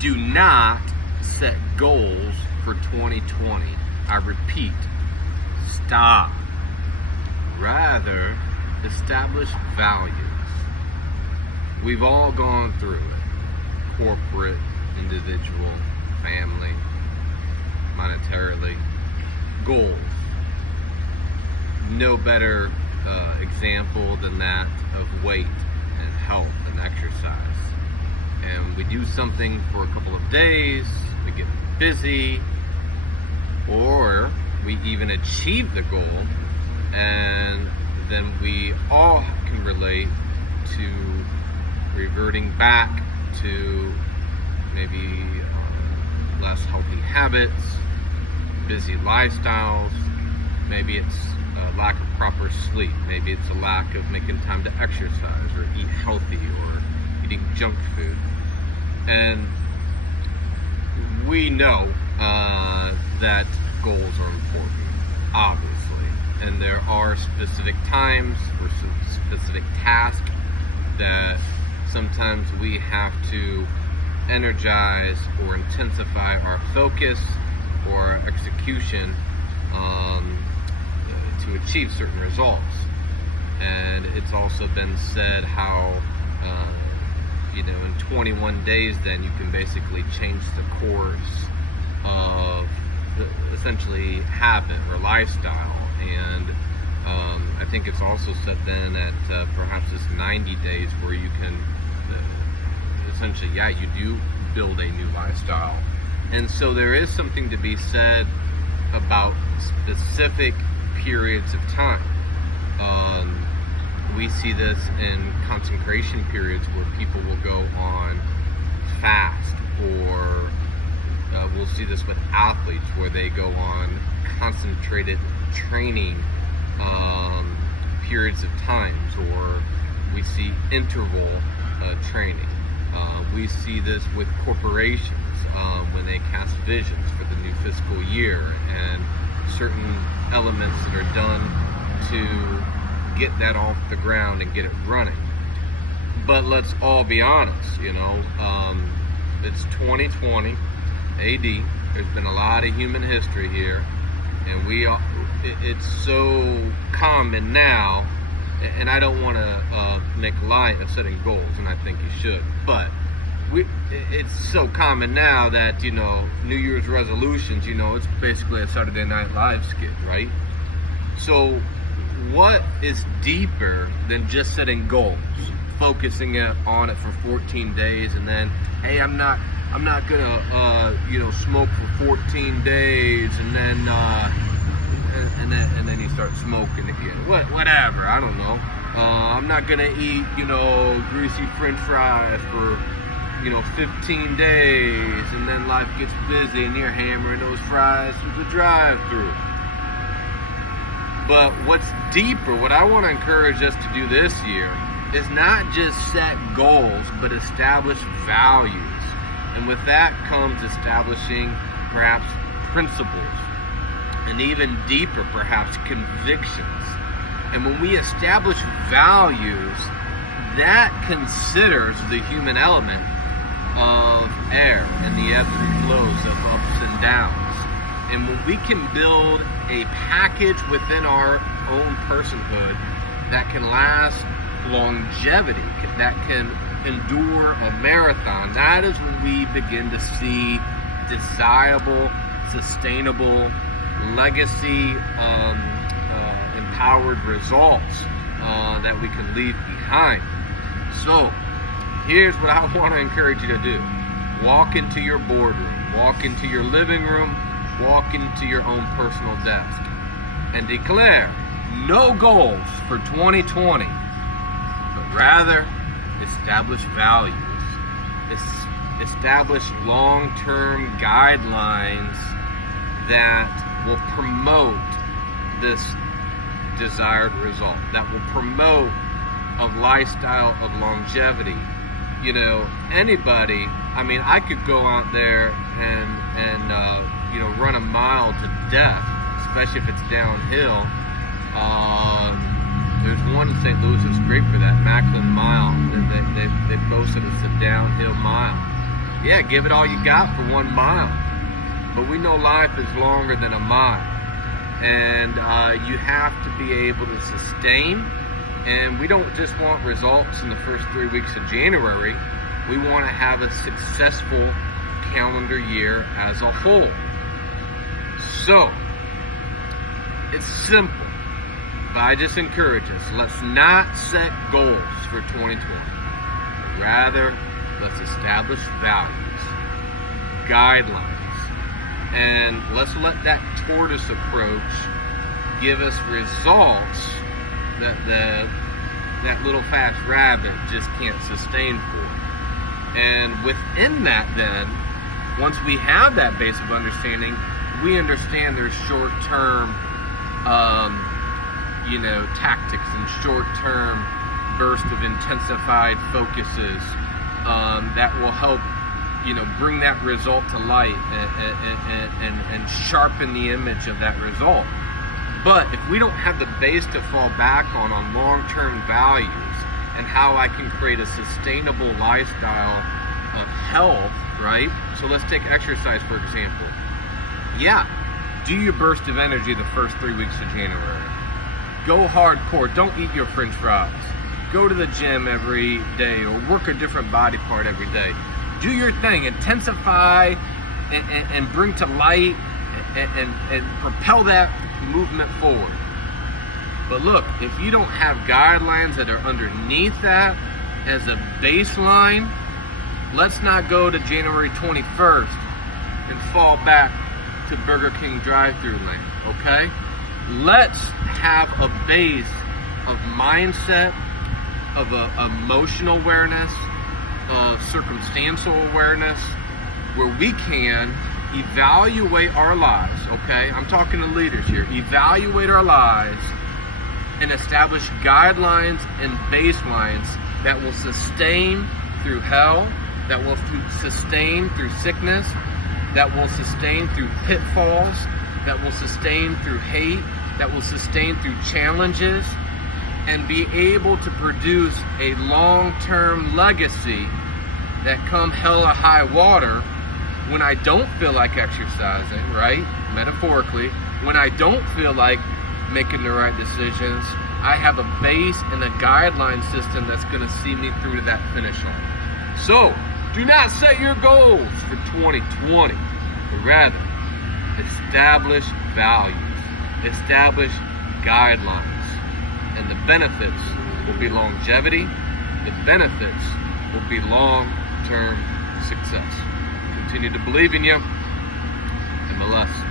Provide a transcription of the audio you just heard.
Do not set goals for 2020. I repeat, stop. Rather, establish values. We've all gone through it. Corporate, individual, family, monetarily. Goals. No better example than that of weight and health and exercise. And we do something for a couple of days, we get busy, or we even achieve the goal, and then we all can relate to reverting back to maybe less healthy habits, busy lifestyles. Maybe it's a lack of proper sleep. Maybe it's a lack of making time to exercise or eat healthy or eating junk food. And we know that goals are important, obviously. And there are specific times for specific tasks that sometimes we have to energize or intensify our focus or execution to achieve certain results. And it's also been said how in 21 days then you can basically change the course of essentially habit or lifestyle. And I think it's also said then that perhaps it's 90 days where you can essentially, you do build a new lifestyle. And so there is something to be said about specific periods of time. We see this in consecration periods where people will go on fast, or we'll see this with athletes where they go on concentrated training periods of times, or we see interval training. We see this with corporations when they cast visions for the new fiscal year and certain elements that are done to get that off the ground and get it running. But let's all be honest, it's 2020 AD. There's been a lot of human history here, and it's so common now, and I don't want to make light of setting goals, and I think you should, but it's so common now that, New Year's resolutions, it's basically a Saturday Night Live skit, right? So what is deeper than just setting goals, focusing on it for 14 days, and then, hey, I'm not gonna smoke for 14 days, and then you start smoking again. Whatever, I don't know. I'm not gonna eat greasy French fries for 15 days, and then life gets busy and you're hammering those fries through the drive-thru. But what's deeper, what I want to encourage us to do this year, is not just set goals, but establish values. And with that comes establishing perhaps principles, and even deeper perhaps convictions. And when we establish values, that considers the human element of air and the ebbs and flows of ups and downs. And when we can build a package within our own personhood that can last longevity, that can endure a marathon, that is when we begin to see desirable, sustainable, legacy, empowered results that we can leave behind. So, here's what I want to encourage you to do. Walk into your boardroom, walk into your living room, walk into your own personal desk, and declare no goals for 2020, but rather establish values, establish long-term guidelines that will promote this desired result, that will promote a lifestyle of longevity. Anybody, I could go out there and run a mile to death, especially if it's downhill. There's one in St. Louis that's great for that, Macklin Mile. They boast that it's a downhill mile. Yeah, give it all you got for 1 mile. But we know life is longer than a mile. And you have to be able to sustain. And we don't just want results in the first 3 weeks of January. We want to have a successful calendar year as a whole. So, it's simple. But I just encourage us, let's not set goals for 2020. Rather, let's establish values, guidelines, and let's let that tortoise approach give us results that that little fast rabbit just can't sustain for. And within that then, once we have that base of understanding, we understand there's short-term tactics and short-term burst of intensified focuses that will help bring that result to light and sharpen the image of that result. But if we don't have the base to fall back on long-term values and how I can create a sustainable lifestyle of health, right? So let's take exercise, for example. Yeah, do your burst of energy the first 3 weeks of January. Go hardcore. Don't eat your French fries. Go to the gym every day or work a different body part every day. Do your thing. Intensify and bring to light and propel that movement forward. But look, if you don't have guidelines that are underneath that as a baseline, let's not go to January 21st and fall back to Burger King drive-thru land, okay? Let's have a base of mindset, of emotional awareness, of circumstantial awareness, where we can evaluate our lives, okay? I'm talking to leaders here. Evaluate our lives and establish guidelines and baselines that will sustain through hell, that will sustain through sickness, that will sustain through pitfalls, that will sustain through hate, that will sustain through challenges, and be able to produce a long-term legacy that come hell or high water when I don't feel like exercising, right? Metaphorically, when I don't feel like making the right decisions, I have a base and a guideline system that's going to see me through to that finish line. So, do not set your goals for 2020, but rather establish values, establish guidelines, and the benefits will be longevity, the benefits will be long-term success. Continue to believe in you. MLS.